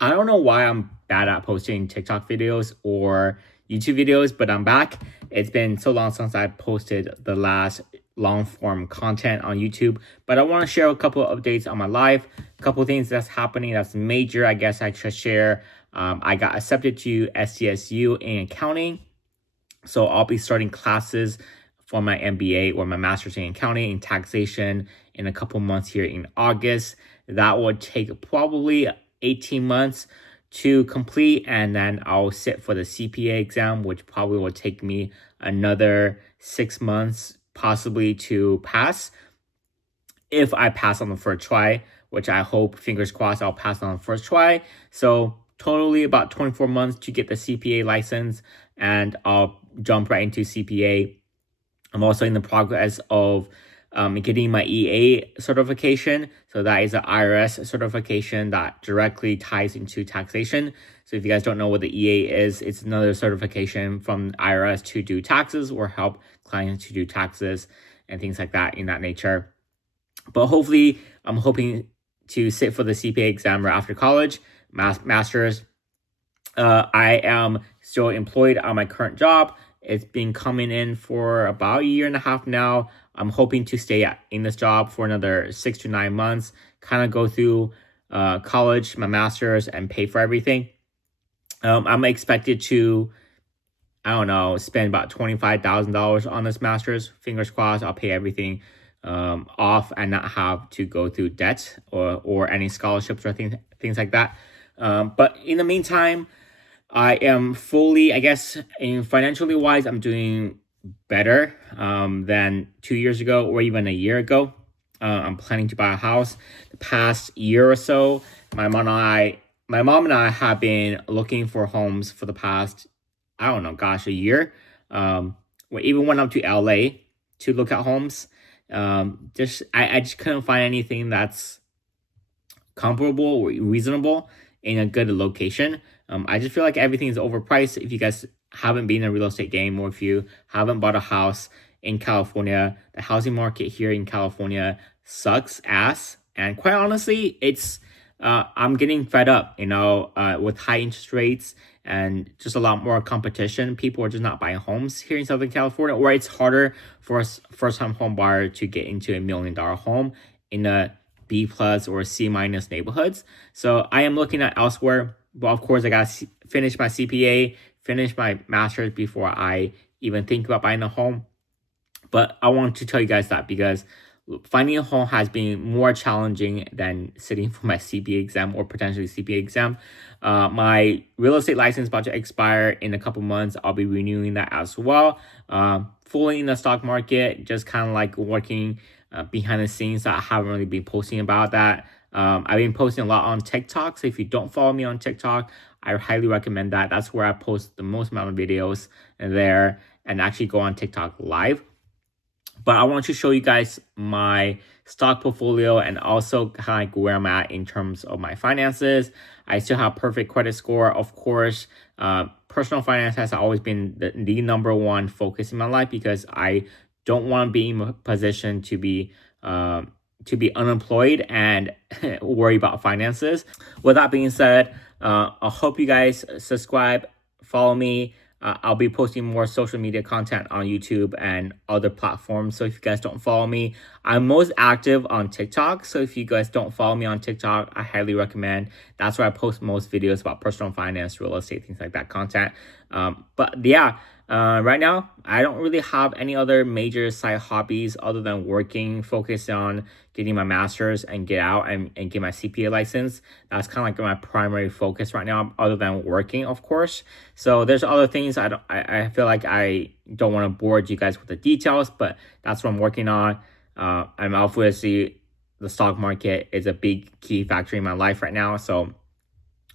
I don't know why I'm bad at posting TikTok videos or YouTube videos, but I'm back. It's been so long since I posted the last long form content on YouTube, but I want to share a couple of updates on my life, a couple of things that's happening that's major. I guess I should share. I got accepted to SDSU in accounting, so I'll be starting classes for my MBA or my master's in accounting and taxation in a couple months here in August. That would take probably 18 months to complete, and then I'll sit for the CPA exam, which probably will take me another 6 months possibly to pass. If I pass on the first try, which I hope, fingers crossed, I'll pass on the first try. So totally about 24 months to get the CPA license, and I'll jump right into CPA. I'm also in the progress of getting my EA certification. So that is an IRS certification that directly ties into taxation. So if you guys don't know what the EA is, it's another certification from IRS to do taxes or help clients to do taxes and things like that in that nature. But hopefully, I'm hoping to sit for the CPA exam right after college, master's. I am still employed on my current job. It's been coming in for about a year and a half now. I'm hoping to stay in this job for another 6 to 9 months, kind of go through college, my master's, and pay for everything. I'm expected to, I don't know, spend about $25,000 on this master's. Fingers crossed, I'll pay everything off and not have to go through debt or any scholarships or things like that. But in the meantime, I am fully, I guess, in financially wise, I'm doing better than 2 years ago or even a year ago. I'm planning to buy a house. The past year or so, my mom and I have been looking for homes for the past, I don't know, gosh, a year. We even went up to LA to look at homes. I just couldn't find anything that's comparable or reasonable in a good location. I just feel like everything is overpriced. If you guys haven't been in a real estate game, or if you haven't bought a house in California, the housing market here in California sucks ass. And quite honestly, it's I'm getting fed up, with high interest rates and just a lot more competition. People are just not buying homes here in Southern California, or it's harder for a first-time home buyer to get into $1 million home in a B plus or C minus neighborhoods. So I am looking at elsewhere. But of course, I got to finish my CPA, finish my master's before I even think about buying a home. But I want to tell you guys that because finding a home has been more challenging than sitting for my CPA exam or potentially CPA exam. My real estate license is about to expire in a couple months. I'll be renewing that as well. Fully in the stock market, just kind of like working behind the scenes. I haven't really been posting about that. I've been posting a lot on TikTok. So if you don't follow me on TikTok, I highly recommend that. That's where I post the most amount of videos there and actually go on TikTok live. But I want to show you guys my stock portfolio and also kind of like where I'm at in terms of my finances. I still have perfect credit score. Of course, personal finance has always been the number one focus in my life because I don't want to be in a position to be unemployed and worry about finances. With that being said, I hope you guys subscribe, follow me. I'll be posting more social media content on YouTube and other platforms. So if you guys don't follow me, I'm most active on TikTok. So if you guys don't follow me on TikTok, I highly recommend. That's where I post most videos about personal finance, real estate, things like that content. But yeah, right now, I don't really have any other major side hobbies other than working, focused on getting my master's and get out and get my CPA license. That's kind of like my primary focus right now, other than working, of course. So there's other things I feel like I don't want to bore you guys with the details, but that's what I'm working on. And obviously, the stock market is a big key factor in my life right now. So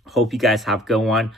hope you guys have a good one.